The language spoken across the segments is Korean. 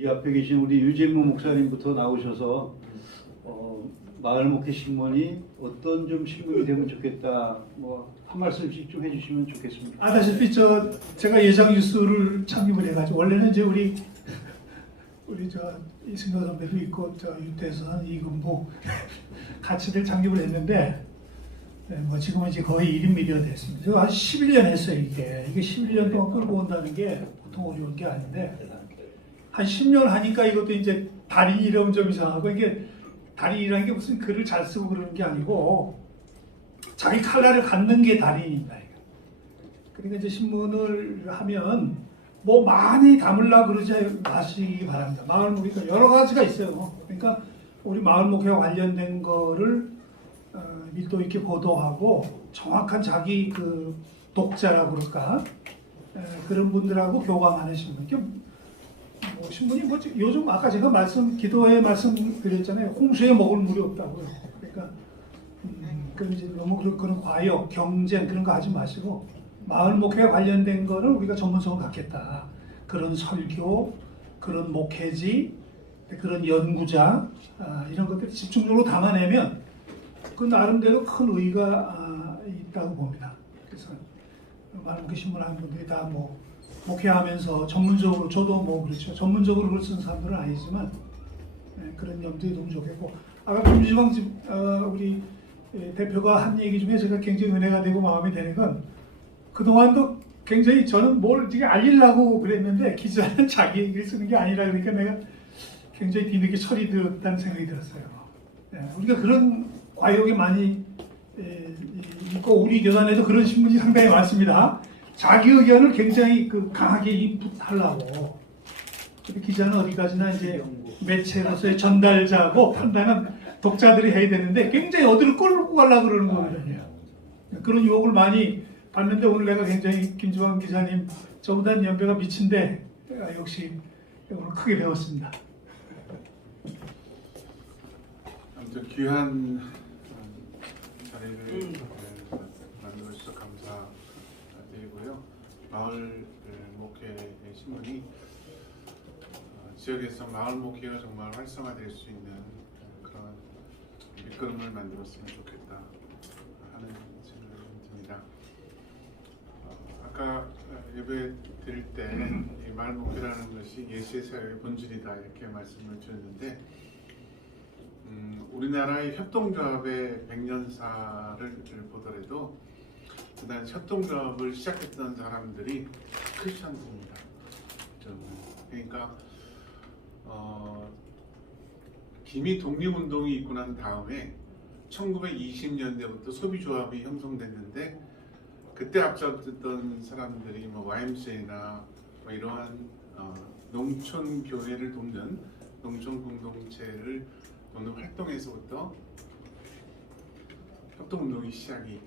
이 앞에 계신 우리 유진무 목사님부터 나오셔서 마을 목회 신문이 어떤 좀 신문이 되면 좋겠다, 뭐 한 말씀씩 좀 해주시면 좋겠습니다. 아다시피 제가 예장 뉴스를 창립을 해가지고 원래는 이제 우리 이승효 선배도 있고 유태선 이금보 같이들 창립을 했는데 뭐 지금은 이제 거의 1인 미디어가 됐습니다. 제가 한 11년 했어요. 이게 11년 동안 끌고 온다는 게 보통 어려운 게 아닌데 한 10년 하니까 이것도 이제 달인이라면 좀 이상하고 이게 달인이라는 게 무슨 글을 잘 쓰고 그러는 게 아니고 자기 칼날을 갖는 게 달인입니다. 그러니까 이제 신문을 하면 뭐 많이 담으려고 그러지 마시기 바랍니다. 마을 목회가 여러 가지가 있어요. 그러니까 우리 마을 목회와 관련된 거를 밀도 있게 보도하고 정확한 자기 그 독자라고 그럴까 그런 분들하고 교감하는 신문. 뭐 신문이 뭐 요즘 아까 제가 기도에 말씀드렸잖아요. 홍수에 먹을 물이 없다고요. 그러니까 그런 이제 너무 그런 과욕, 경쟁 그런 거 하지 마시고 마을 목회와 관련된 거를 우리가 전문성을 갖겠다. 그런 설교, 그런 목회지, 그런 연구자 이런 것들 집중적으로 담아내면 그 나름대로 큰 의의가 있다고 봅니다. 그래서 마을 목회 신문 하는 분들이 다 뭐 목회하면서 전문적으로 저도 뭐 그렇죠. 전문적으로 글을 쓰는 사람들은 아니지만 그런 염두에 두면 좋겠고 아까 김지광 우리 대표가 한 얘기 중에 제가 굉장히 은혜가 되고 마음이 되는 건 그동안도 굉장히 저는 뭘 되게 알리려고 그랬는데 기자는 자기 얘기를 쓰는 게 아니라 그러니까 내가 굉장히 뒤늦게 철이 들었다는 생각이 들었어요. 우리가 그런 과욕이 많이 있고 우리 교단에도 그런 신문이 상당히 많습니다. 자기 의견을 굉장히 강하게 인풋하려고. 기자는 어디까지나 이제 매체로서의 전달자고 판단은 독자들이 해야 되는데 굉장히 어디를 끌고 가려고 그러는 거거든요. 그런 유혹을 많이 봤는데 오늘 내가 굉장히 김주환 기자님 저보다는 연배가 미친데 역시 오늘 크게 배웠습니다. 아무튼 귀한 자리를 만들어 주셔서 감사드리고요. 마을 목회 신문이 지역에서 마을 목회가 정말 활성화될 수 있는 그런 밑거름을 만들었으면 좋겠다 하는 생각이 듭니다. 아까 예배 드릴 때 이 마을 목회라는 것이 예시의 사회의 본질이다 이렇게 말씀을 드렸는데 우리나라의 협동조합의 100년사를 보더라도 그다음 협동조합을 시작했던 사람들이 크리스천들입니다. 그러니까 기미 독립운동이 있고 난 다음에 1920년대부터 소비조합이 형성됐는데 그때 앞섰던 사람들이 뭐 YMCA나 뭐 이러한 농촌 교회를 돕는 농촌 공동체를 돕는 활동에서부터 협동운동이 시작이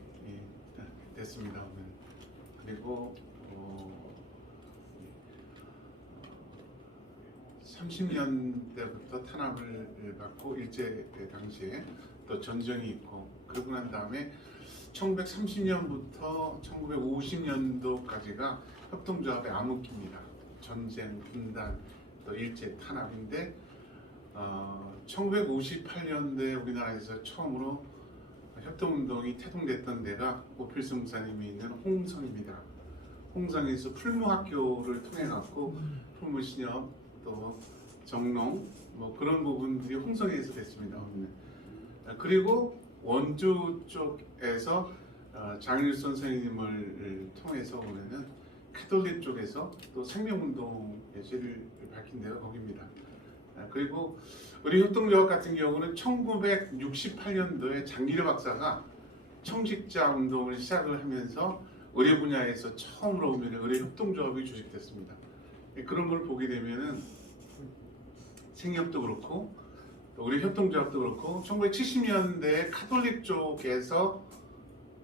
됐습니다. 그리고 30년대부터 탄압을 받고 일제 당시에 또 전쟁이 있고 그러고 난 다음에 1930년부터 1950년도까지가 협동조합의 암흑기입니다. 전쟁, 분단, 또 일제 탄압인데 1958년도에 우리나라에서 처음으로 협동운동이 태동됐던 데가 오필승 목사님이 있는 홍성입니다. 홍성에서 풀무학교를 통해 갖고 풀무신협 또 정농 뭐 그런 부분들이 홍성에서 됐습니다. 그리고 원주 쪽에서 장일순 선생님을 통해서 보면은 카톨릭 쪽에서 또 생명운동의 씨를 밝힌 데가 거기입니다. 그리고 우리 협동조합 같은 경우는 1968년도에 장기려 박사가 청직자 운동을 시작을 하면서 의료 분야에서 처음으로 보면 의료 협동조합이 조직됐습니다. 그런 걸 보게 되면은 생협도 그렇고 또 우리 협동조합도 그렇고 1970년대 카톨릭 쪽에서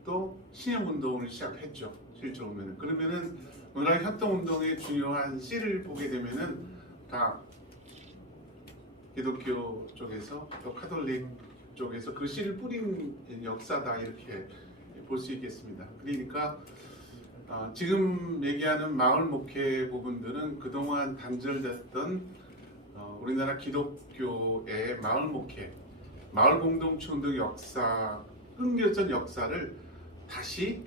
또 신협운동을 시작했죠. 실제로 보면은 그러면은 오늘 협동운동의 중요한 씨를 보게 되면은 다 기독교 쪽에서 또 카톨릭 쪽에서 그 씨를 뿌린 역사다 이렇게 볼 수 있겠습니다. 그러니까 지금 얘기하는 마을 목회 부분들은 그동안 단절됐던 우리나라 기독교의 마을 목회, 마을 공동체 운동 역사, 끊겨진 역사를 다시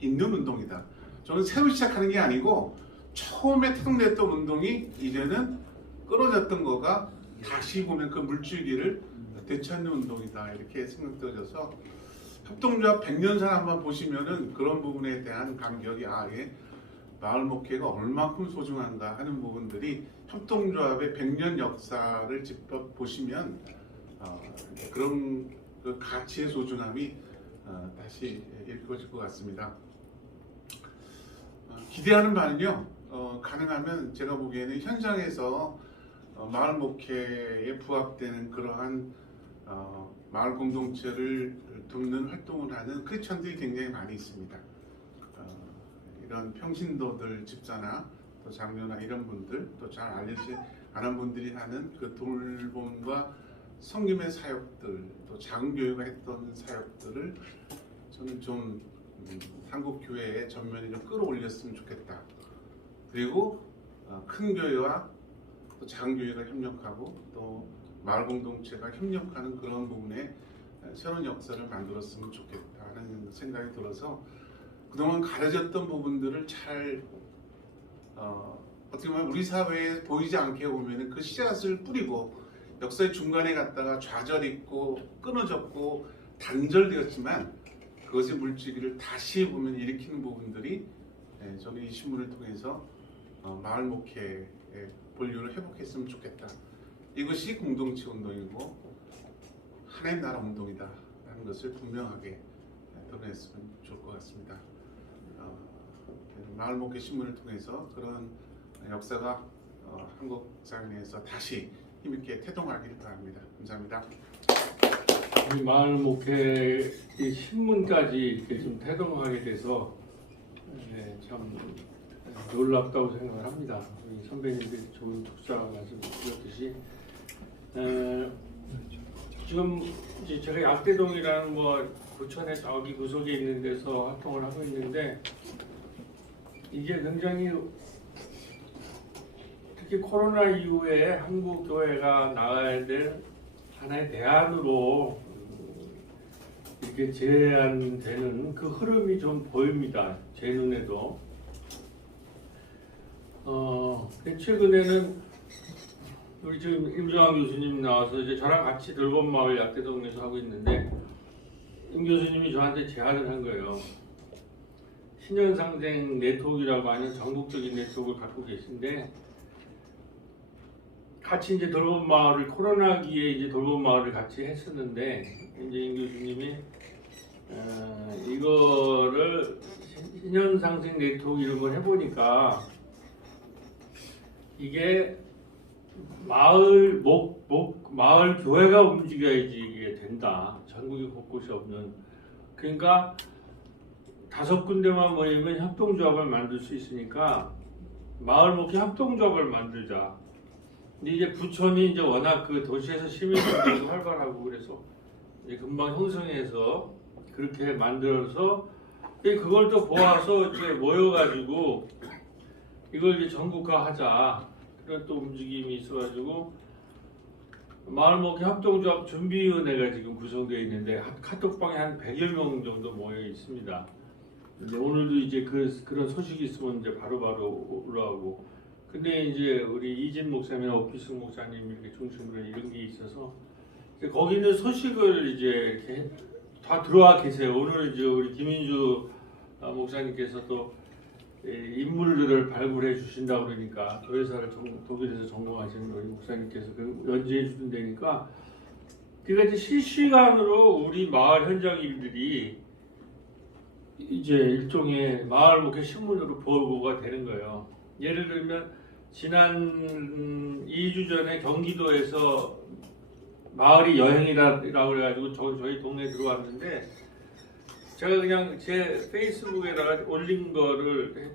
잇는 운동이다. 저는 새로 시작하는 게 아니고 처음에 태동됐던 운동이 이제는 끊어졌던 거가 다시 보면 그 물줄기를 되찾는 운동이다. 이렇게 생각되어져서 협동조합 100년산 한번 보시면은 그런 부분에 대한 감격이 이게 마을 목회가 얼마큼 소중한가 하는 부분들이 협동조합의 100년 역사를 직접 보시면 그런 그 가치의 소중함이 다시 일깨워질 것 같습니다. 기대하는 바는요, 가능하면 제가 보기에는 현장에서 마을 목회에 부합되는 그러한 마을 공동체를 돕는 활동을 하는 크리스천들이 굉장히 많이 있습니다. 이런 평신도들 집사나 또 장로나 이런 분들, 또 잘 알려지지 않은 분들이 하는 그 돌봄과 성김의 사역들, 또 장교회가 했던 사역들을 저는 좀 한국 교회의 전면에 좀 끌어올렸으면 좋겠다. 그리고 큰 교회와 또 작은 교회가 협력하고 또 마을 공동체가 협력하는 그런 부분에 새로운 역사를 만들었으면 좋겠다는 생각이 들어서 그동안 가려졌던 부분들을 잘 어떻게 보면 우리 사회에 보이지 않게 보면 그 씨앗을 뿌리고 역사의 중간에 갔다가 좌절있고 끊어졌고 단절되었지만 그것의 물질기를 다시 보면 일으키는 부분들이 저는 이 신문을 통해서 마을 목회의 본류를 회복했으면 좋겠다. 이것이 공동체 운동이고 하나님 나라 운동이다 라는 것을 분명하게 드러냈으면 좋을 것 같습니다. 마을 목회 신문을 통해서 그런 역사가 한국 사회에서 다시 힘있게 태동하기를 바랍니다. 감사합니다. 우리 마을 목회 이 신문까지 이렇게 좀 태동하게 돼서 참 놀랍다고 생각을 합니다. 우리 선배님들이 좋은 독자가 말씀드렸듯이 지금 이제 제가 약대동이라는 부천의 저기 구석에 있는 데서 활동을 하고 있는데 이게 굉장히 특히 코로나 이후에 한국 교회가 나가야 될 하나의 대안으로 이렇게 제안되는 그 흐름이 좀 보입니다. 제 눈에도. 최근에는 우리 지금 임종환 교수님 나와서 이제 저랑 같이 돌봄마을 약대동에서 하고 있는데 임 교수님이 저한테 제안을 한 거예요. 신현상생 네트워크라고 하는 전국적인 네트워크를 갖고 계신데 같이 이제 돌봄마을을 코로나기에 이제 돌봄마을을 같이 했었는데 이제 임 교수님이 이거를 신현상생 네트워크 이름을 해보니까 이게 마을 마을 교회가 움직여야지 이게 된다. 전국이 곳곳이 없는. 그러니까 5군데만 모이면 협동조합을 만들 수 있으니까 마을 목회 협동조합을 만들자. 근데 이제 부천이 이제 워낙 그 도시에서 시민들도 활발하고 그래서 이제 금방 형성해서 그렇게 만들어서 그걸 또 보아서 이제 모여가지고 이걸 이제 전국화하자. 그런 또 움직임이 있어가지고 마을 목회 협동조합 준비위원회가 지금 구성되어 있는데 카톡방에 한 100여 명 정도 모여 있습니다. 이제 오늘도 이제 그런 소식이 있으면 이제 바로바로 올라오고. 근데 이제 우리 이진 목사님이나 오피스 목사님 이렇게 중심으로 이런 게 있어서 이제 거기는 소식을 이제 이렇게 다 들어와 계세요. 오늘 이제 우리 김인주 목사님께서 또 인물들을 발굴해 주신다고 그러니까 교회사를 독일에서 전공하시는 우리 목사님께서 연주해 주신다니까 그러니까 이제 실시간으로 우리 마을 현장 일들이 이제 일종의 마을 목회 신문으로 보고가 되는 거예요. 예를 들면 지난 2주 전에 경기도에서 마을이 여행이라고 그래가지고 저희 동네에 들어왔는데 제가 그냥 제 페이스북에다가 올린 거를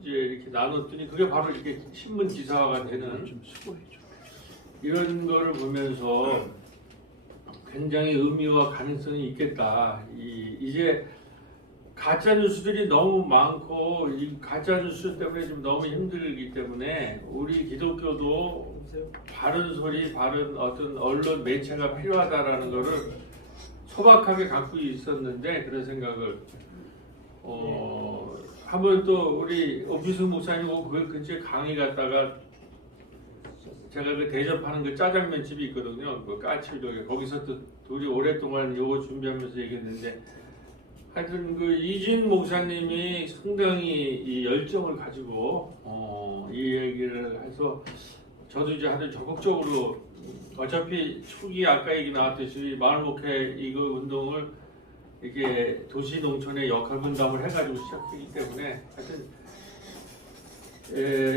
이제 이렇게 나눴더니 그게 바로 이렇게 신문 기사화가 되는 이런 거를 보면서 굉장히 의미와 가능성이 있겠다. 이제 가짜 뉴스들이 너무 많고 이 가짜 뉴스 때문에 좀 너무 힘들기 때문에 우리 기독교도 바른 소리, 바른 어떤 언론 매체가 필요하다라는 거를 소박하게 갖고 있었는데 그런 생각을 한번 또 우리 오피스 목사님 오고 그 근처에 강의 갔다가 제가 그 대접하는 그 짜장면 집이 있거든요. 그 까칠동에 거기서 또 둘이 오랫동안 요거 준비하면서 얘기했는데 하여튼 그 이진 목사님이 상당히 이 열정을 가지고 이 얘기를 해서 저도 이제 하여튼 적극적으로 어차피 초기 아까 얘기 나왔듯이 마을목회 이거 운동을 이게 도시 농촌의 역할 분담을 해가지고 시작했기 때문에 하여튼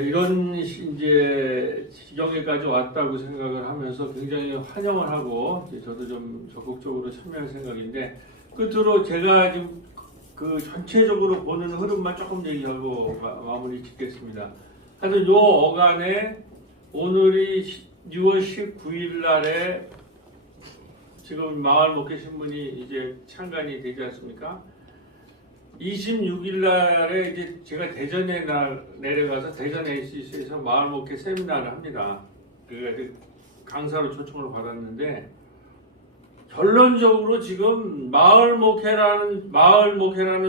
이런 이제 지경에까지 왔다고 생각을 하면서 굉장히 환영을 하고 이제 저도 좀 적극적으로 참여할 생각인데 끝으로 제가 지금 그 전체적으로 보는 흐름만 조금 얘기하고 마무리 짓겠습니다. 하여튼 요 어간에 오늘이 6월 19일 날에 지금 마을목회신문이 이제 창간이 되지 않습니까? 26일 날에 이제 제가 대전에 내려가서 대전 ACC에서 마을목회 세미나를 합니다. 그 강사로 초청을 받았는데 결론적으로 지금 마을목회라는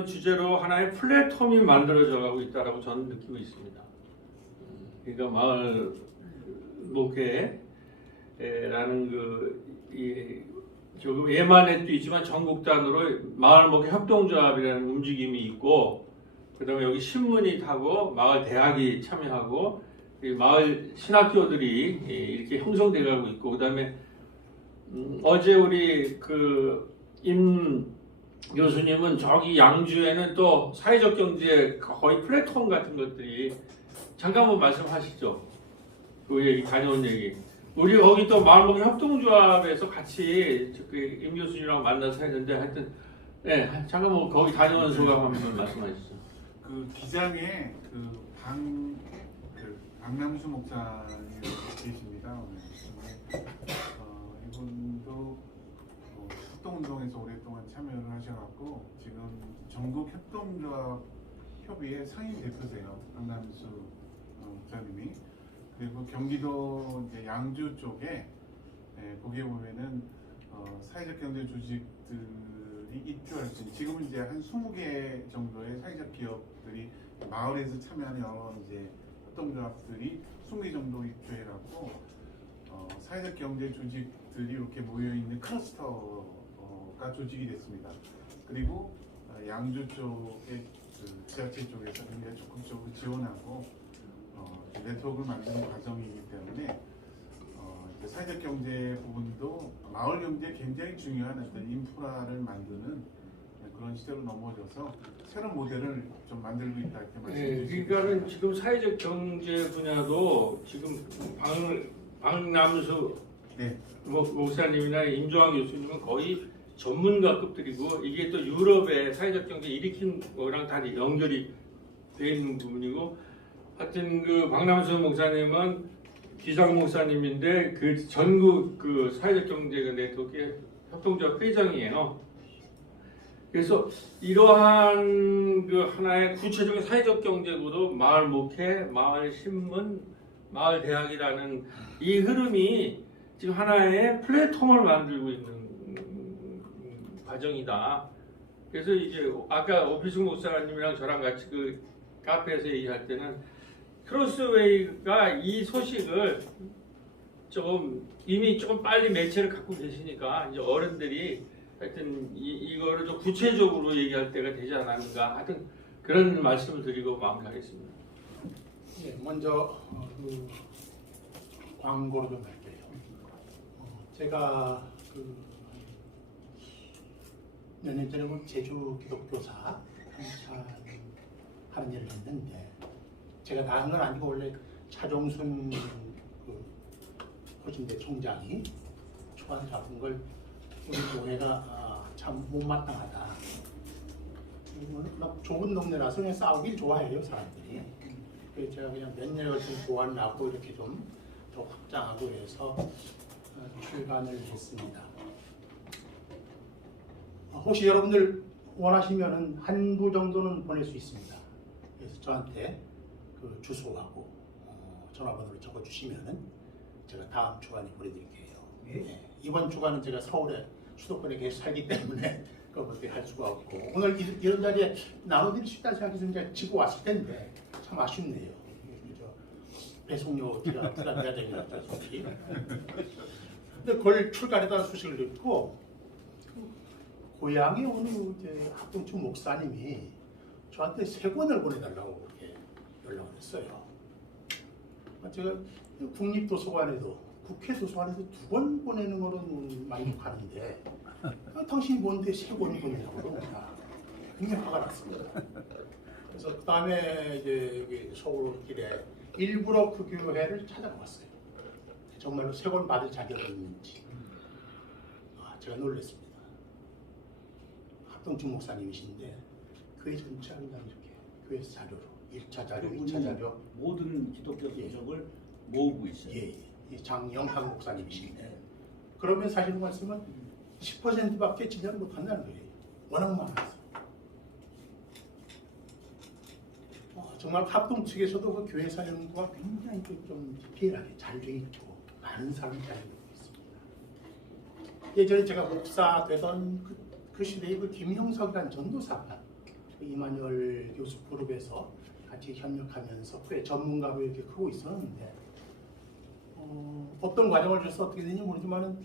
주제로 하나의 플랫폼이 만들어져 가고 있다라고 저는 느끼고 있습니다. 그러니까 마을목회라는 조금 예만에도 있지만 전국단으로 마을목회 협동조합이라는 움직임이 있고 그다음에 여기 신문이 타고 마을 대학이 참여하고 마을 신학교들이 이렇게 형성돼 가고 있고 그다음에 어제 우리 임 교수님은 저기 양주에는 또 사회적 경제 거의 플랫폼 같은 것들이 잠깐 한번 말씀하시죠. 그 얘기 다녀온 얘기. 우리 거기 또 마을목회 협동조합에서 같이 임 교수님이랑 만나서 했는데 하여튼 잠깐 뭐 거기 다녀온 소감 한번 말씀하시죠. 그 기장에 박남수 목사님 계십니다. 이분도 협동운동에서 오랫동안 참여를 하셔갖고 지금 전국 협동조합 협의회 상임 대표세요. 박남수 목사님이. 그리고 경기도 이제 양주 쪽에 거기에 보면은 사회적 경제 조직들이 입주할 수 있는 지금은 이제 한 20개 정도의 사회적 기업들이 마을에서 참여하는 여러 이제 협동조합들이 20개 정도 입주해갖고 사회적 경제 조직들이 이렇게 모여 있는 클러스터가 조직이 됐습니다. 그리고 양주 쪽의 그 지자체 쪽에서 굉장히 적극적으로 지원하고 네트워크를 만드는 과정이기 때문에 사회적 경제 부분도 마을 경제에 굉장히 중요한 어떤 인프라를 만드는 그런 시대로 넘어져서 새로운 모델을 좀 만들고 있다 이렇게 말씀드리겠습니다. 그러니까는 지금 사회적 경제 분야도 지금 박남수 목사님이나 임종환 교수님은 거의 전문가급들이고 이게 또 유럽의 사회적 경제 일으킨 거랑 다 연결이 돼 있는 부분이고 하여튼 그 박남수 목사님은 기장 목사님인데 그 전국 그 사회적 경제 네트워크 협동조합 회장이에요. 그래서 이러한 그 하나의 구체적인 사회적 경제구도 마을 목회, 마을 신문, 마을 대학이라는 이 흐름이 지금 하나의 플랫폼을 만들고 있는 과정이다. 그래서 이제 아까 오피스 목사님이랑 저랑 같이 그 카페에서 얘기할 때는 크로스웨이가 이 소식을 이미 조금 빨리 매체를 갖고 계시니까 이제 어른들이 하여튼 이거를 좀 구체적으로 얘기할 때가 되지 않았는가 하여튼 그런 말씀을 드리고 마무리하겠습니다. 네, 먼저 광고를 좀 할게요. 제가 몇 년 전에 제주 기독교사 하는 일을 했는데 제가 다 한 건 아니고 원래 차종순 호신대 총장이 초안 잡은 걸 우리 교회가 참 못마땅하다. 좁은 동네라서 그냥 싸우길 좋아해요 사람들이. 그래서 제가 그냥 몇 년을 보완을 하고 이렇게 좀 더 확장하고 해서 출간을 했습니다. 혹시 여러분들 원하시면은 한부 정도는 보낼 수 있습니다. 그래서 저한테 그 주소하고 전화번호를 적어주시면은 제가 다음 주간에 보내드릴게요. 네. 이번 주간은 제가 서울에 수도권에 계속 살기 때문에 그걸 어떻게 할 수가 없고 오늘 이런 자리에 나눠드릴 수 있다는 생각해서 이제 지고 왔을 텐데 참 아쉽네요. 배송료 부담해야 됩니다. 솔직히. 근데 그걸 출간했다는 소식을 듣고 고향에 어느 이제 합동충 목사님이 저한테 3권을 보내달라고 이렇게 연락을 했어요. 제가 국립도서관에도 국회 도서관에도 2권 보내는 거는 만족하는데 당신이 뭔데 3권 보내냐고 그러니까 굉장히 화가 났습니다. 그래서 그 다음에 이제 여기 서울길에 일부러 그 교회를 찾아가봤어요. 정말로 3권 받을 자격이 있는지 제가 놀랐습니다. 합동충 목사님이신데 교회 전체가 그냥 이렇게 교회에서 자료로 1차 자료, 2차 자료 모든 기독교 개혁을 모으고 있어요. 예, 장영학 목사님이신데 그러면 사실 말씀은 10%밖에 진행을 못한다는 거예요. 워낙 많아서. 정말 합동 측에서도 그 교회 사령부가 굉장히 좀 디테일하게 잘 돼 있고 많은 사람이 잘 되고 있습니다. 예전에 제가 목사 되던 그 시대에 그 김형석이라는 전도사가 그 이만열 교수 그룹에서 같이 협력하면서 꽤 전문가로 이렇게 크고 있었는데 어떤 과정을 거쳐서 어떻게 되는지 모르지만은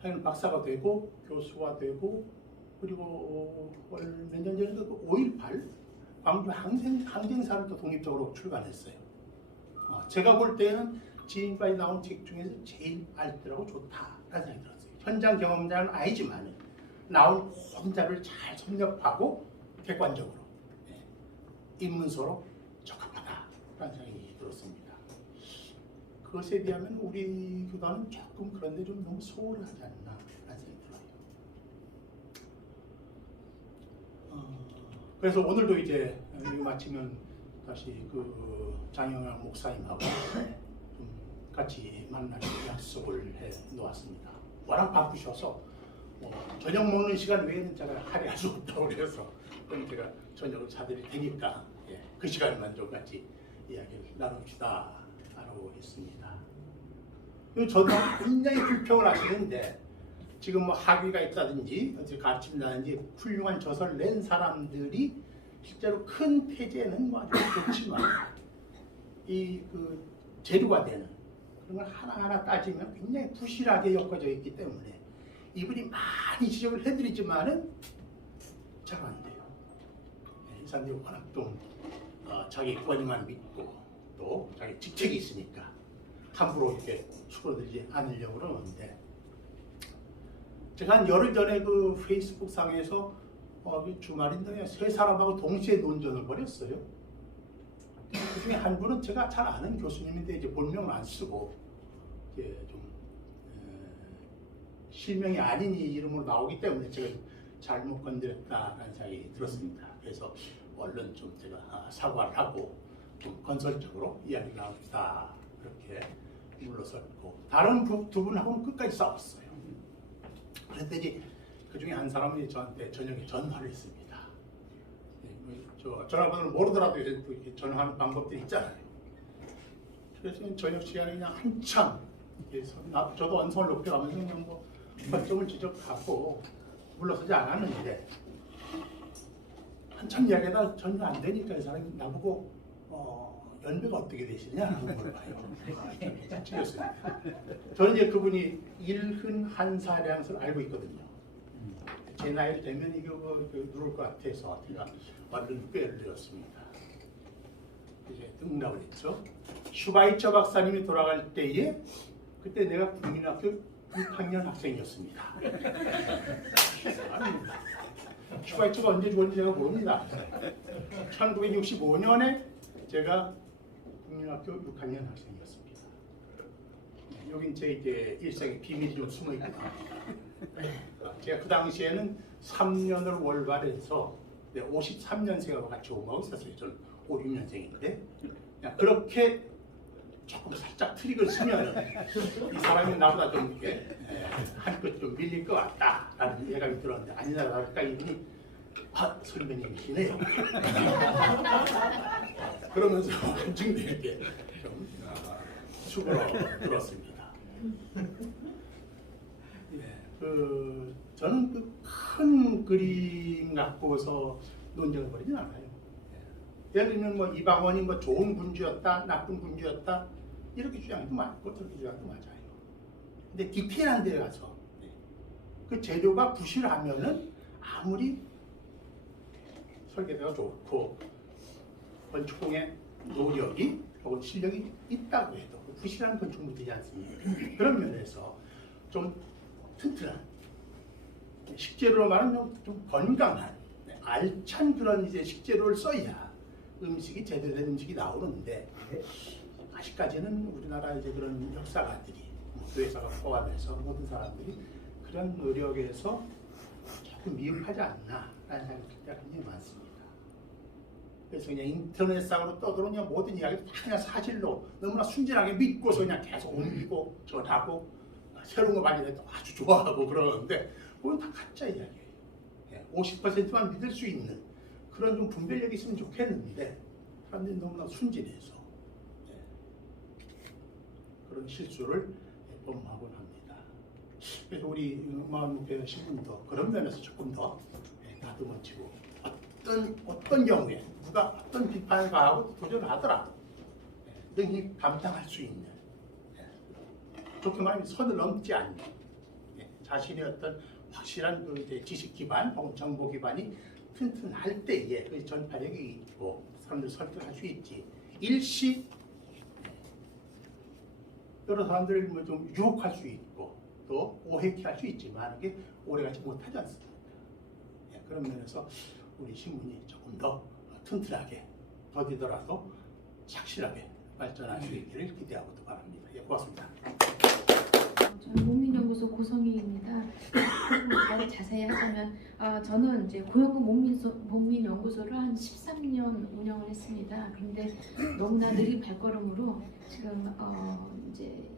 하여간 박사가 되고 교수가 되고 그리고 몇 년 전에도 그 5.18 광주 항쟁사를 또 독립적으로 출간했어요. 제가 볼 때는 지금까지 나온 책 중에서 제일 알뜰하고 좋다라는 생각이 들었어요. 현장 경험자는 아니지만 나온 모든 자료를 잘 섭렵하고 객관적으로 입문서로 적합하다라는 생각이 들었습니다. 그것에 비하면 우리 교단은 조금 그런데 좀 너무 소홀하지 않나 라는 생각이 들어요. 그래서 오늘도 이제 여기 마치면 다시 그 장영학 목사님하고 좀 같이 만날 약속을 해 놓았습니다. 워낙 바쁘셔서 저녁 먹는 시간 외에는 제가 할애할 수 없다고 그래서 그럼 제가 저녁을 사드릴 테니까 그 시간만 좀 같이 이야기를 나눕시다 라고 했습니다. 저도 굉장히 불평을 하시는데 지금 뭐 학위가 있다든지 어떻게 가르친다든지 훌륭한 저서를 낸 사람들이 실제로 큰 태제는 뭐 아주 좋지만 이 그 재료가 되는 그런 걸 하나하나 따지면 굉장히 부실하게 엮어져 있기 때문에 이분이 많이 지적을 해드리지만은 잘 안 돼요. 이 사람들이 워낙 좀 자기 권위만 믿고 또 자기 직책이 있으니까 함부로 이렇게 수그러들지 않으려고 그러는데 제가 한 열흘 전에 그 페이스북 상에서 주말인데 3사람하고 동시에 논전을 벌였어요. 그 중에 한 분은 제가 잘 아는 교수님인데 이제 본명을 안 쓰고 이제 좀 실명이 아닌 이 이름으로 나오기 때문에 제가 잘못 건드렸다라는 생각이 들었습니다. 그래서 얼른 좀 제가 사과를 하고 좀 건설적으로 이야기를 나눕시다 이렇게 물러섰고 다른 두 분하고는 끝까지 싸웠어요. 그랬더니 그 중에 한 사람이 저한테 저녁에 전화를 했습니다. 전화번호를 모르더라도 이렇게 전화하는 방법들이 있잖아요. 그래서 저녁 시간에 그냥 한참 저도 언성을 높여가면서 그냥 뭐 허점을 지적하고 물러서지 않았는데 한참 이야기하다 전혀 안 되니까 이 사람이 나보고 연배가 어떻게 되시냐고 물어봐요. 찔렸습니다. 저는 이제 그분이 71살이라는 것을 알고 있거든요. 제 나이를 되면 이거 누를 것 같아서 제가 완전 꾀를 들었습니다. 이제 응답을 했죠. 슈바이처 박사님이 돌아갈 때에 그때 내가 국민학교 6학년 학생이었습니다. 슈바이처가 언제 죽었는지 제가 모릅니다. 1965년에 제가 국민학교 6학년 학생이었습니다. 여긴 제 이제 일생의 비밀이 좀 숨어 있거든요. 제가 그 당시에는 3년을 월발해서 53년생하고 같이 옹하고 있었어요. 저는 56년생인데 그렇게 조금 살짝 트릭을 쓰면 이 사람이 나보다 좀 이렇게 한껏 좀 밀릴 것 같다라는 예감이 들었는데 아니나 다를까 이분이 선배님이시네요. 그러면서 한층 이렇게 좀 수고로 들었습니다. 저는 그 큰 그림 갖고서 논쟁을 벌이진 않아요. 예를 들면 뭐 이방원이 뭐 좋은 군주였다, 나쁜 군주였다 이렇게 주장해도 맞고 저렇게 주장해도 맞아요. 근데 디테일한 데 가서 그 재료가 부실하면은 아무리 설계도가 좋고 건축공의 노력이 혹은 실력이 있다고 해도 부실한 건축물이 되지 않습니까? 그런 면에서 좀 튼튼한 식재료로 말하면 좀 건강한 알찬 그런 이제 식재료를 써야 음식이 제대로 된 음식이 나오는데 아직까지는 우리나라 이제 그런 역사가들이 교회사가 포함해서 모든 사람들이 그런 노력에서 조금 미흡하지 않나라는 생각이 들 때가 굉장히 많습니다. 그래서 그냥 인터넷상으로 떠들어오는 모든 이야기를 다 그냥 사실로 너무나 순진하게 믿고서 그냥 계속 옮기고 저하고 새로운 거 발견해도 아주 좋아하고 그러는데 그건 다 가짜 이야기예요. 50%만 믿을 수 있는 그런 좀 분별력이 있으면 좋겠는데 사람들이 너무나 순진해서 그런 실수를 범하곤 합니다. 그래서 우리 마을목회 신분도 그런 면에서 조금 더 다듬어지고 어떤 경우에 누가 어떤 비판을 가하고 도전을 하더라도 능히 감당할 수 있는 좋게 말하면 선을 넘지 않는 자신의 어떤 확실한 그 이제 지식 기반 혹은 정보 기반이 튼튼할 때에 그 전파력이 있고 사람들 설득할 수 있지. 일시 여러 사람들을 뭐 좀 유혹할 수 있고 또 오해케 할 수 있지만 이게 오래가지 못하지 않습니까? 그런 면에서 우리 신문이 조금 더 튼튼하게 더디더라도 착실하게 발전할 수 있기를 기대하고도 바랍니다. 예, 고맙습니다. 저는 목민연구소 고성희입니다. 더 자세히 하자면 저는 이제 고영국 목민연구소를 한 13년 운영을 했습니다. 그런데 너무나 느린 발걸음으로 지금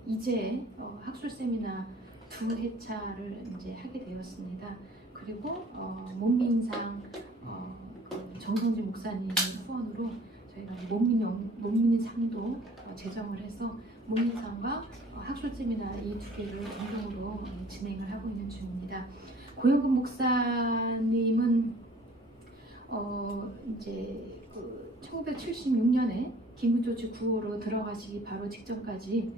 이제 학술 세미나 2회차를 이제 하게 되었습니다. 그리고 목민상 그 정성진 목사님 후원으로 저희가 목민상도 제정을 해서 목민상과 학술 세미나 이 2개를 공동으로 진행을 하고 있는 중입니다. 고영국 목사님은 이제 1976년에 긴급조치 9호로 들어가시기 바로 직전까지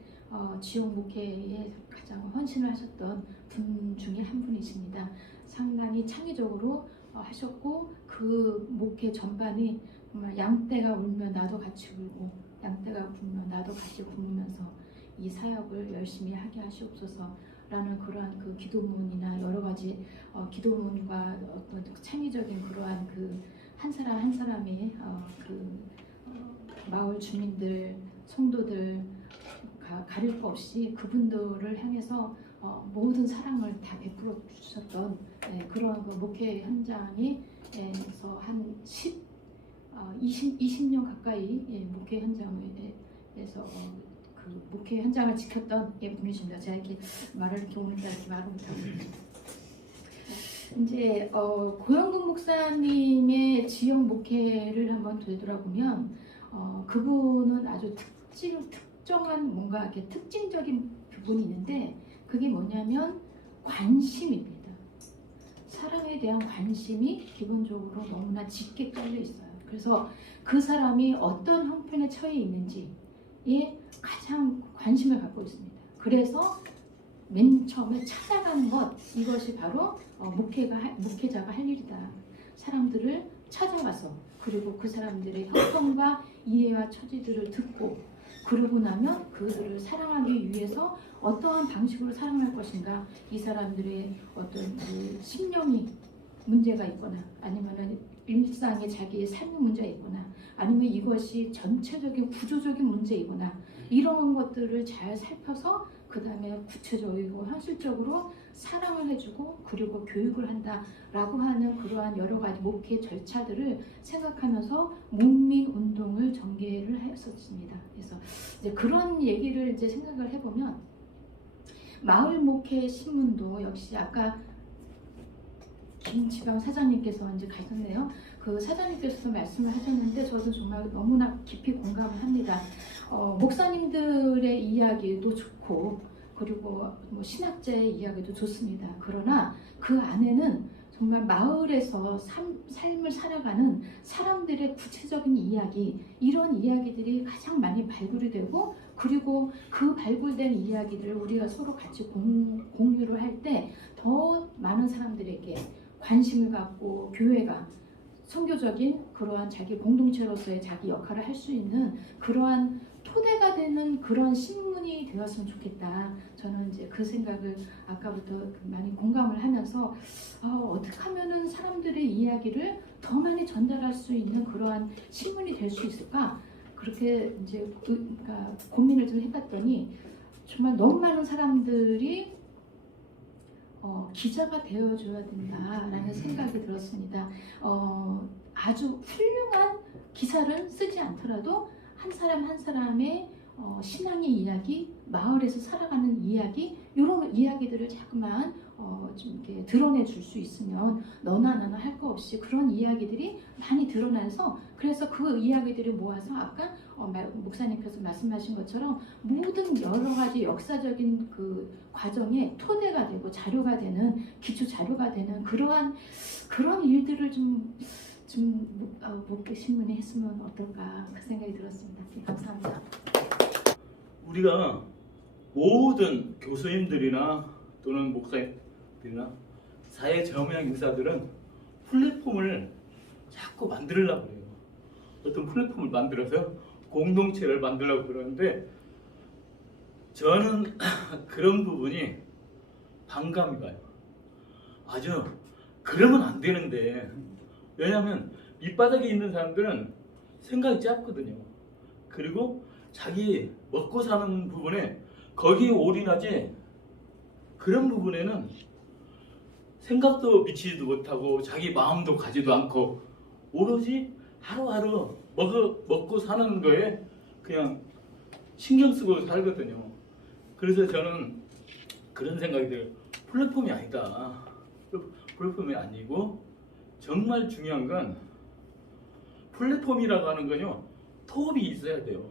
지역 목회에 가장 헌신을 하셨던 분 중에 한 분이십니다. 상당히 창의적으로 하셨고 그 목회 전반이 정말 양떼가 울면 나도 같이 울고 양떼가 울면 나도 같이 굶으면서 이 사역을 열심히 하게 하시옵소서라는 그러한 그 기도문이나 여러 가지 기도문과 어떤 창의적인 그러한 그 한 사람 한 사람의 마을 주민들, 성도들 가릴 것 없이 그분들을 향해서 모든 사랑을 다 베풀어 주셨던 그런 그 목회 현장에서 한 20년 가까이 목회 현장에서 그 목회 현장을 지켰던 분이십니다. 제가 이렇게 말을 이렇게 오늘따라 이렇게 말을 못합니다. 이제 고영국 목사님의 지역 목회를 한번 되돌아보면 그분은 아주 특정한 뭔가 이렇게 특징적인 부분이 있는데 그게 뭐냐면 관심입니다. 사람에 대한 관심이 기본적으로 너무나 짙게 깔려 있어요. 그래서 그 사람이 어떤 형편에 처해 있는지에 가장 관심을 갖고 있습니다. 그래서 맨 처음에 찾아가는 것 이것이 바로 목회자가 할 일이다. 사람들을 찾아가서 그리고 그 사람들의 형편과 이해와 처지들을 듣고 그러고 나면 그들을 사랑하기 위해서 어떠한 방식으로 사랑할 것인가 이 사람들의 어떤 그 심령이 문제가 있거나 아니면은 일상의 자기의 삶의 문제가 있거나 아니면 이것이 전체적인 구조적인 문제이거나 이런 것들을 잘 살펴서 그 다음에 구체적이고 현실적으로 사랑을 해주고 그리고 교육을 한다라고 하는 그러한 여러 가지 목회 절차들을 생각하면서 목민 운동을 전개를 했었습니다. 그래서 이제 그런 얘기를 이제 생각을 해보면 마을 목회 신문도 역시 아까 김지방 사장님께서 이제 가셨네요. 그 사장님께서도 말씀을 하셨는데 저도 정말 너무나 깊이 공감을 합니다. 목사님들의 이야기도 좋고 그리고 뭐 신학자의 이야기도 좋습니다. 그러나 그 안에는 정말 마을에서 삶을 살아가는 사람들의 구체적인 이야기, 이런 이야기들이 가장 많이 발굴이 되고, 그리고 그 발굴된 이야기들을 우리가 서로 같이 공유를 할 때 더 많은 사람들에게 관심을 갖고 교회가 선교적인 그러한 자기 공동체로서의 자기 역할을 할 수 있는 그러한 토대가 되는 그런 신문이 되었으면 좋겠다. 저는 이제 그 생각을 아까부터 많이 공감을 하면서 어떻게 하면은 사람들의 이야기를 더 많이 전달할 수 있는 그러한 신문이 될 수 있을까? 그렇게 이제 그러니까 고민을 좀 해봤더니 정말 너무 많은 사람들이 기자가 되어줘야 된다라는 생각이 들었습니다. 아주 훌륭한 기사를 쓰지 않더라도 한 사람 한 사람의 신앙의 이야기, 마을에서 살아가는 이야기, 이런 이야기들을 자꾸만 좀 이렇게 드러내 줄 수 있으면 너나 나나 할 거 없이 그런 이야기들이 많이 드러나서, 그래서 그 이야기들을 모아서 아까 목사님께서 말씀하신 것처럼 모든 여러 가지 역사적인 그 과정의 토대가 되고 자료가 되는, 기초 자료가 되는 그런 일들을 목회 신문에 했으면 어떨까 그 생각이 들었습니다. 네, 감사합니다. 우리가 모든 교수님들이나 또는 목사님들이나 사회 저명 인사들은 플랫폼을 자꾸 만들려고 해요. 어떤 플랫폼을 만들어서 공동체를 만들려고 그러는데 저는 그런 부분이 반감이 가요. 아주 그러면 안 되는데, 왜냐하면 밑바닥에 있는 사람들은 생각이 짧거든요. 그리고 자기 먹고 사는 부분에 거기에 올인하지, 그런 부분에는 생각도 미치지도 못하고 자기 마음도 가지도 않고 오로지 하루하루 먹고 사는 거에 그냥 신경 쓰고 살거든요. 그래서 저는 그런 생각이 들어요. 플랫폼이 아니다. 플랫폼이 아니고 정말 중요한 건 플랫폼이라고 하는 건요, 톱이 있어야 돼요.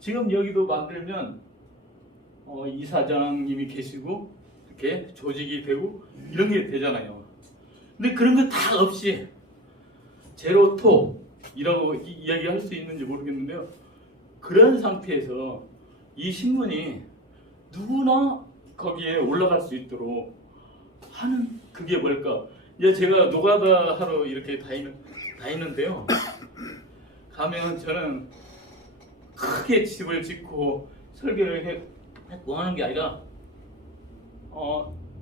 지금 여기도 만들면 이사장님이 계시고 이렇게 조직이 되고 이런 게 되잖아요. 근데 그런 거 다 없이 제로 톱이라고 이야기할 수 있는지 모르겠는데요. 그런 상태에서 이 신문이 누구나 거기에 올라갈 수 있도록 하는, 그게 뭘까? 이제 제가 노가다 하러 이렇게 다니는데요. 가면 저는 크게 집을 짓고 설계를 했고 하는 게 아니라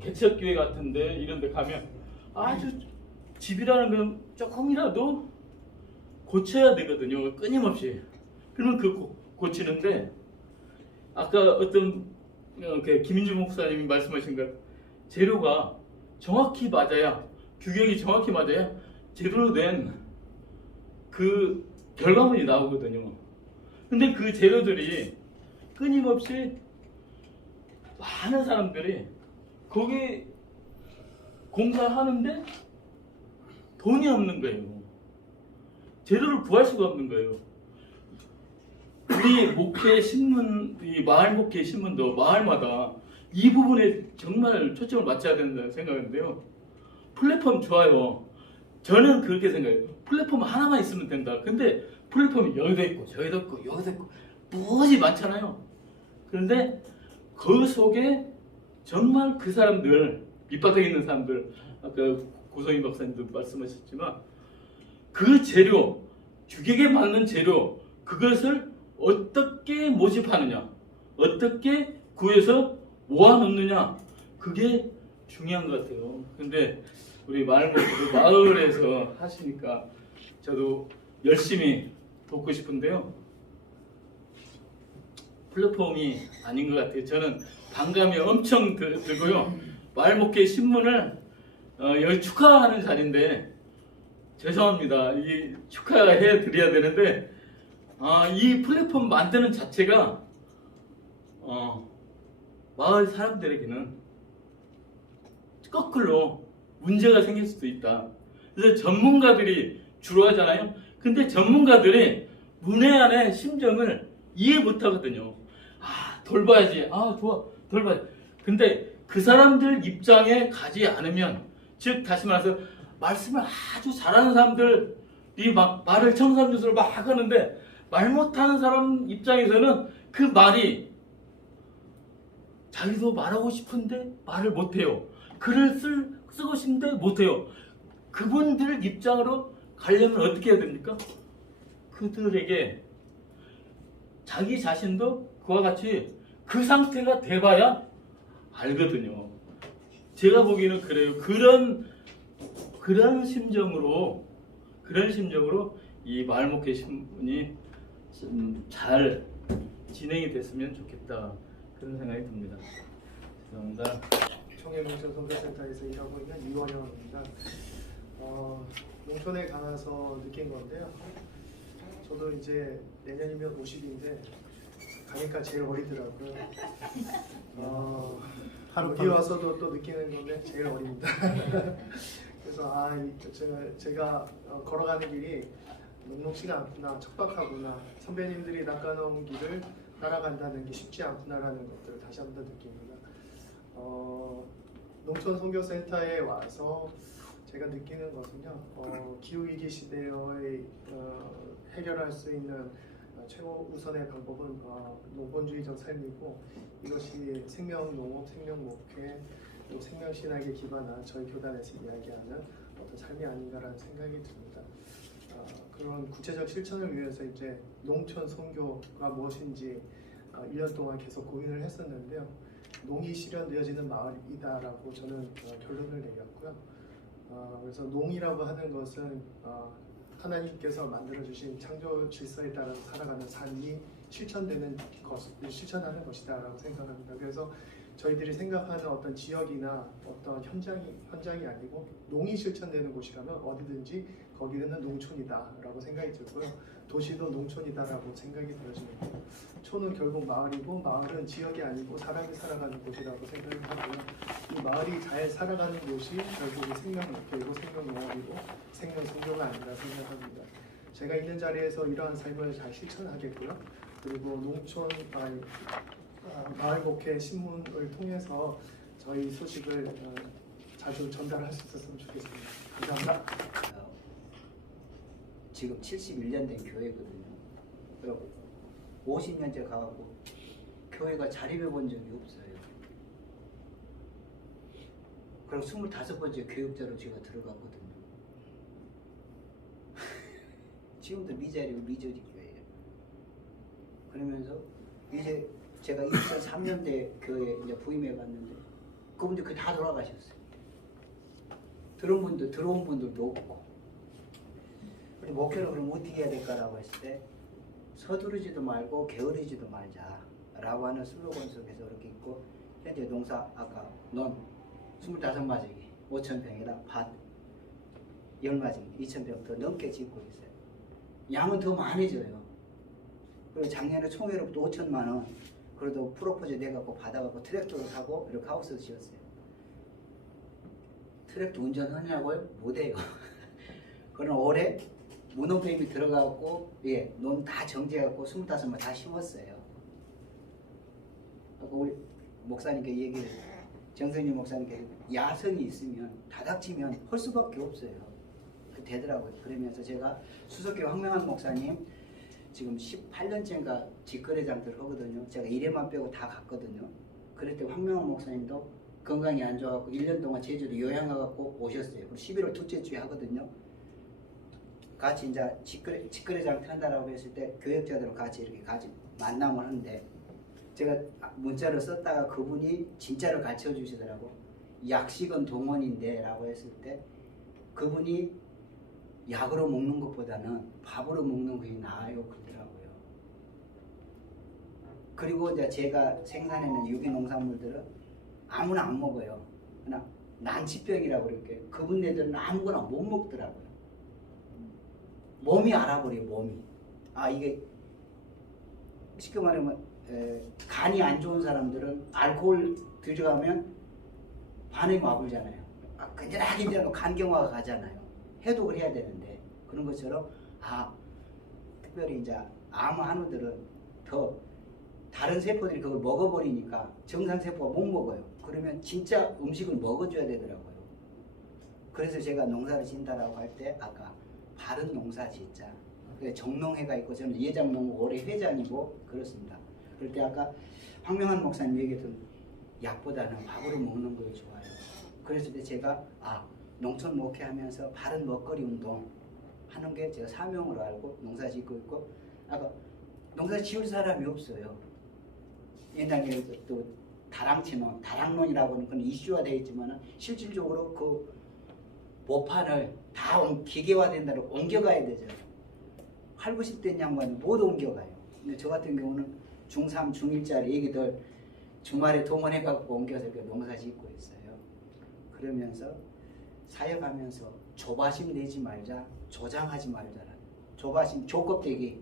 개척교회 같은데 이런 데 가면 아주 집이라는 건 조금이라도 고쳐야 되거든요. 끊임없이. 그러면 그 고치는데, 아까 어떤 김인주 목사님이 말씀하신 것, 재료가 정확히 맞아야, 규격이 정확히 맞아야 제대로 된 그 결과물이 나오거든요. 근데 그 재료들이 끊임없이 많은 사람들이 거기 공사하는데 돈이 없는 거예요. 재료를 구할 수가 없는 거예요. 우리 목회 신문, 이 마을 목회 신문도 마을마다 이 부분에 정말 초점을 맞춰야 된다는 생각인데요. 플랫폼 좋아요. 저는 그렇게 생각해요. 플랫폼 하나만 있으면 된다. 근데 플랫폼이 여기도 있고 저기도 있고 여기도 있고 무지 많잖아요. 그런데 그 속에 정말 그 사람들, 밑바닥에 있는 사람들, 아까 고성희 박사님도 말씀하셨지만 그 재료, 규격에 맞는 재료, 그것을 어떻게 모집하느냐, 어떻게 구해서 모아놓느냐, 그게 중요한 것 같아요. 근데 우리 마을에서 하시니까 저도 열심히 돕고 싶은데요. 플랫폼이 아닌 것 같아요. 저는 반감이 엄청 들고요. 마을 목회 신문을 여기 축하하는 자리인데 죄송합니다. 이 축하해 드려야 되는데 이 플랫폼 만드는 자체가 마을 사람들에게는 거꾸로 문제가 생길 수도 있다. 그래서 전문가들이 주로 하잖아요. 근데 전문가들이 문외한의 심정을 이해 못 하거든요. 돌봐야지. 좋아. 돌봐요. 근데 그 사람들 입장에 가지 않으면, 즉 다시 말해서 말씀을 아주 잘하는 사람들이 막 말을 청산유수로 막 하는데 말 못하는 사람 입장에서는 그 말이 자기도 말하고 싶은데 말을 못해요. 글을 쓰고 싶은데 못해요. 그분들 입장으로 가려면 어떻게 해야 됩니까? 그들에게 자기 자신도 그와 같이 그 상태가 돼봐야 알거든요. 제가 보기에는 그래요. 그런 심정으로 이 마을목회 신문이 좀 잘 진행이 됐으면 좋겠다, 그런 생각이 듭니다. 죄송합니다. 청해농촌선교센터에서 일하고 있는 이원영입니다. 농촌에 가서 느낀 건데요. 저도 이제 내년이면 50인데 가니까 제일 어리더라고요. 여기 와서도 또 느끼는 건데 제일 어립니다. 그래서 제가 걸어가는 길이 녹록지가 않구나, 척박하구나, 선배님들이 낚아놓은 길을 따라간다는 게 쉽지 않구나라는 것들을 다시 한번 느낍니다. 농촌 선교센터에 와서 제가 느끼는 것은요, 기후위기 시대의 해결할 수 있는 최우선의 방법은 농본주의적 삶이고, 이것이 생명농업, 생명목회, 또 생명신학에 기반한 저희 교단에서 이야기하는 어떤 삶이 아닌가라는 생각이 듭니다. 그런 구체적 실천을 위해서 이제 농촌 선교가 무엇인지 1년 동안 계속 고민을 했었는데요. 농이 실현되어지는 마을이다라고 저는 결론을 내렸고요. 그래서 농이라고 하는 것은 하나님께서 만들어주신 창조 질서에 따라서 살아가는 삶이 실천하는 것이다라고 생각합니다. 그래서 저희들이 생각하는 어떤 지역이나 어떤 현장이 아니고 농이 실천되는 곳이라면 어디든지 거기는 농촌이다라고 생각이 들고요. 도시도 농촌이다라고 생각이 들어집니다. 촌은 결국 마을이고, 마을은 지역이 아니고 사람이 살아가는 곳이라고 생각을 하고요. 이 마을이 잘 살아가는 곳이 결국 생명목회이고 생명농업이고 생명선교가 아닌가 생각합니다. 제가 있는 자리에서 이러한 삶을 잘 실천하겠고요. 그리고 농촌 마을목회 신문을 통해서 저희 소식을 자주 전달할 수 있었으면 좋겠습니다. 감사합니다. 지금 71년 된 교회거든요. 50년째 가갖고 교회가 자립해 본 적이 없어요. 그리고 25번째 교육자로 제가 들어갔거든요. 지금도 미자리고 미조리 교회예요. 그러면서 이제 제가 2003년대 교회에 이제 부임해 봤는데 그분들 거의 다 돌아가셨어요. 들어온 분들도 없고. 우리 목회를 그럼 어떻게 해야 될까라고 했을 때 서두르지도 말고 게으르지도 말자라고 하는 슬로건 속에서 이렇게 있고, 현재 농사 아까 논 25마지기 5,000평이라 밭 10마지기 2,000평 더 넘게 짓고 있어요. 양은 더 많아져요. 그리고 작년에 총회로부터 5천만 원 그래도 프로포즈 내갖고 받아갖고 트랙터를 사고 이렇게 하우스를 지었어요. 트랙터 운전하냐고요? 못해요. 그럼 올해 문어뱀이 들어가갖고 논 다 정지해갖고 25만 다 심었어요. 아까 우리 목사님께 얘기를, 정선희 목사님께 야성이 있으면 다닥치면 할 수밖에 없어요. 되더라고요. 그러면서 제가 수석교 황명한 목사님 지금 18년째인가 직거래장터를 하거든요. 제가 일에만 빼고 다 갔거든요. 그럴 때 황명한 목사님도 건강이 안 좋아갖고 1년 동안 제주도 요양 가갖고 오셨어요. 그리고 11월 둘째 주에 하거든요. 같이 이제 직거래장터 한다라고 했을 때 교역자들하고 같이 이렇게 만남을 하는데, 제가 문자를 썼다가 그분이 진짜로 가르쳐 주시더라고. 약식은 동원인데 라고 했을 때 그분이 약으로 먹는 것보다는 밥으로 먹는 것이 나아요 그러더라고요. 그리고 이제 제가 생산하는 유기농산물들은 아무나 안 먹어요. 그냥 난치병이라고 이렇게 그분네들은 아무거나 못 먹더라고요. 몸이 알아버려요. 몸이. 이게 쉽게 말하면 간이 안 좋은 사람들은 알코올 들어가면 반응이 와버리잖아요. 근질하게 간경화가 가잖아요. 해독을 해야 되는데, 그런 것처럼 특별히 이제 암 환우들은 더 다른 세포들이 그걸 먹어버리니까 정상 세포가 못 먹어요. 그러면 진짜 음식을 먹어줘야 되더라고요. 그래서 제가 농사를 짓다라고 할 때 아까 바른 농사 짓자. 정농회가 있고 저는 예장농 올해 회장이고 그렇습니다. 그럴 때 아까 황명한 목사님 얘기했던 약보다는 밥으로 먹는 걸 좋아해요. 그랬을 때 제가 농촌 목회하면서 바른 먹거리 운동 하는 게 제가 사명으로 알고 농사 짓고 있고 아까 농사 지을 사람이 없어요. 옛날에 또 다랑치논, 다랑론이라고는 그건 이슈화 되어 있지만 실질적으로 그 모판을 다 기계화된다로 옮겨가야 되잖아요. 8, 90대 양반은 못 옮겨가요. 근데 저 같은 경우는 중3, 중1짜리 애기들 주말에 동원해갖고 옮겨서 이렇게 농사 짓고 있어요. 그러면서 사역하면서 조바심 내지 말자, 조장하지 말자라. 조바심, 조껍데기.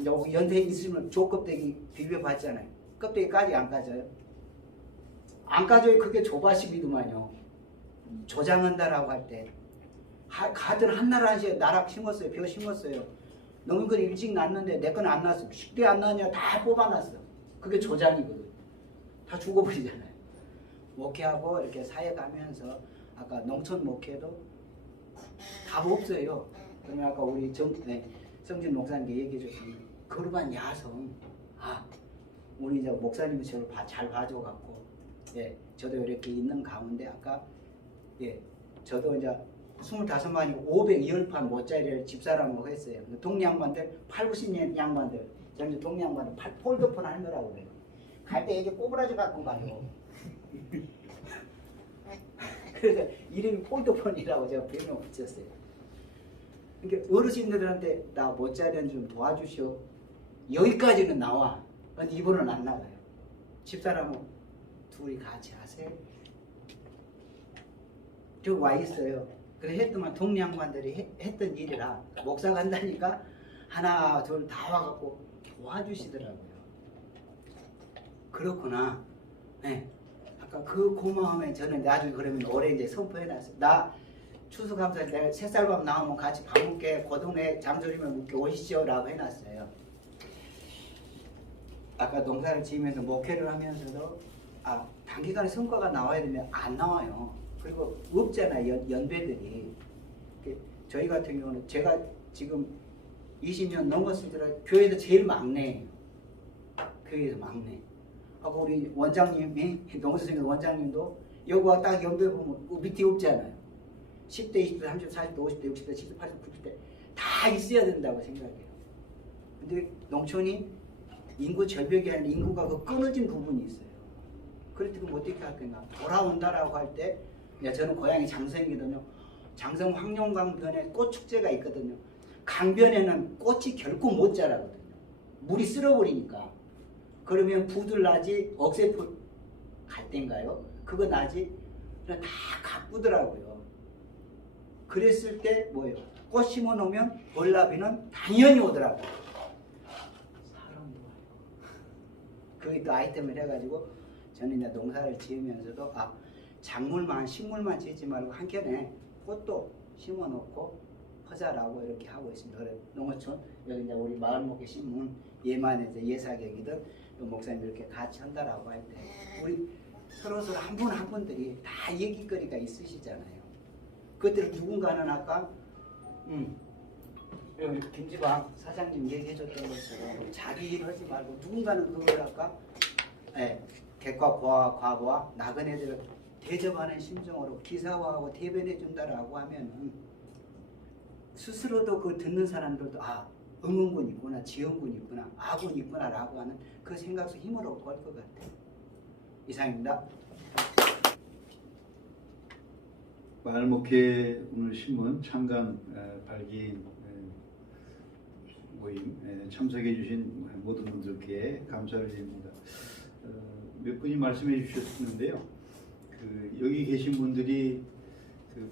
이제 연세에 있으면 조껍데기 비벼봤잖아요. 껍데기까지 안 까져요? 안 까져요. 그게 조바심이더만요. 조장한다라고 할 때. 가든 한나라 한시에 나락 심었어요. 벼 심었어요. 너무 건 일찍 났는데 내 건 안 났어. 10대 안 났냐 다 뽑아놨어. 그게 조장이거든. 다 죽어버리잖아요. 목회하고 이렇게 사역하면서 아까 농촌 목회도 답 없어요. 그러면 아까 우리 성진 목사님께 얘기해 줬더니 거룩한 야성. 우리 이제 목사님이 저를 잘 봐줘갖고 저도 이렇게 있는 가운데 아까 저도 이제 25만이고 510판 모짜리를 집사람하고 했어요. 동네 양반들 8, 90년 양반들 저는 동네 양반들 폴더폰 하느라고 그래요. 갈 때 이게 꼬부라져 갖고 가요. 그래서 이름이 폴더폰이라고 제가 별명 붙였어요. 그러니까 어르신들한테 나 모짜리는 좀 도와주시오. 여기까지는 나와. 근데 이번은 안 나가요. 집사람은 둘이 같이 하세요. 저 와 있어요. 그래 했더만 동네 양반들이 했던 일이라 목사 간다니까 하나 둘 다 와갖고 도와주시더라고요. 그렇구나. 아까 그 고마움에 저는 나중에 그러면 올해 이제 선포해놨어요. 나 추수감사 내가 새쌀밥 나오면 같이 밥 먹게 고동에 잠소리면 묵게 오시죠 라고 해놨어요. 아까 농사를 지으면서 목회를 하면서도 단기간에 성과가 나와야 되면 안 나와요. 그리고 없잖아요. 연배들이. 저희 같은 경우는 제가 지금 20년 넘었을 때라 교회에서 제일 막내예요. 교회에서 막내. 하고 우리 원장님이 농수생의 원장님도 여기와 딱 연배 보면 밑에 없잖아요. 10대, 20대, 30대, 40대, 50대, 60대, 70대, 80대, 90대 다 있어야 된다고 생각해요. 근데 농촌이 인구 절벽이 아니라 인구가 그 끊어진 부분이 있어요. 그럴 때 그럼 어떻게 할 건가? 돌아온다라고 할 때 저는 고향이 장성이거든요. 장성 황룡강변에 꽃축제가 있거든요. 강변에는 꽃이 결코 못 자라거든요. 물이 쓸어버리니까. 그러면 부들나지 억새풀 갈 땐가요? 그거 나지? 그냥 다 가꾸더라고요. 그랬을 때 뭐예요? 꽃 심어 놓으면 벌나비는 당연히 오더라고요. 사람도 와요. 그게 또 아이템을 해가지고 저는 이제 농사를 지으면서도 작물만 식물만 짓지 말고 한켠에 꽃도 심어 놓고 하자라고 이렇게 하고 있습니다. 그래 농어촌 여기 이제 우리 마을목회 신문 예만에서 예사격이든 목사님 이렇게 같이 한다라고 할 때 우리 서로 한 분 한 분들이 다 얘기거리가 있으시잖아요. 그때를 누군가는 아까 여기 김지방 사장님 얘기해줬던 것처럼 자기 일 하지 말고 누군가는 그걸 아까 객과 과거와 나그네들을 대접하는 심정으로 기사화하고 대변해준다라고 하면 스스로도 그 듣는 사람들도 응원군 있구나, 지원군 있구나, 아군 있구나 라고 하는 그 생각 속 힘을 얻고 할 것 같아요. 이상입니다. 마을목회 오늘 신문 창간 발기인 모임 참석해 주신 모든 분들께 감사를 드립니다. 몇 분이 말씀해 주셨는데요. 여기 계신 분들이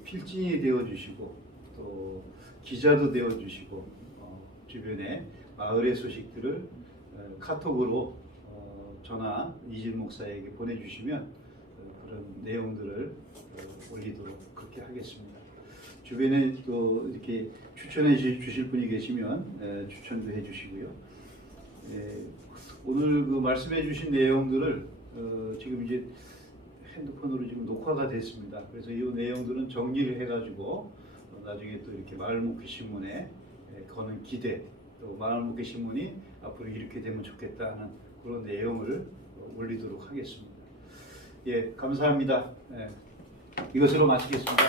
필진이 되어 주시고 또 기자도 되어 주시고 주변에 마을의 소식들을 카톡으로 전화 이진 목사에게 보내주시면 그런 내용들을 올리도록 그렇게 하겠습니다. 주변에 또 이렇게 추천해 주실 분이 계시면 추천도 해 주시고요. 예, 오늘 그 말씀해주신 내용들을 지금 이제 핸드폰으로 지금 녹화가 됐습니다. 그래서 이 내용들은 정리를 해가지고 나중에 또 이렇게 마을목회 신문에 거는 기대, 또 마을목회 신문이 앞으로 이렇게 되면 좋겠다 하는 그런 내용을 올리도록 하겠습니다. 예, 감사합니다. 예, 이것으로 마치겠습니다.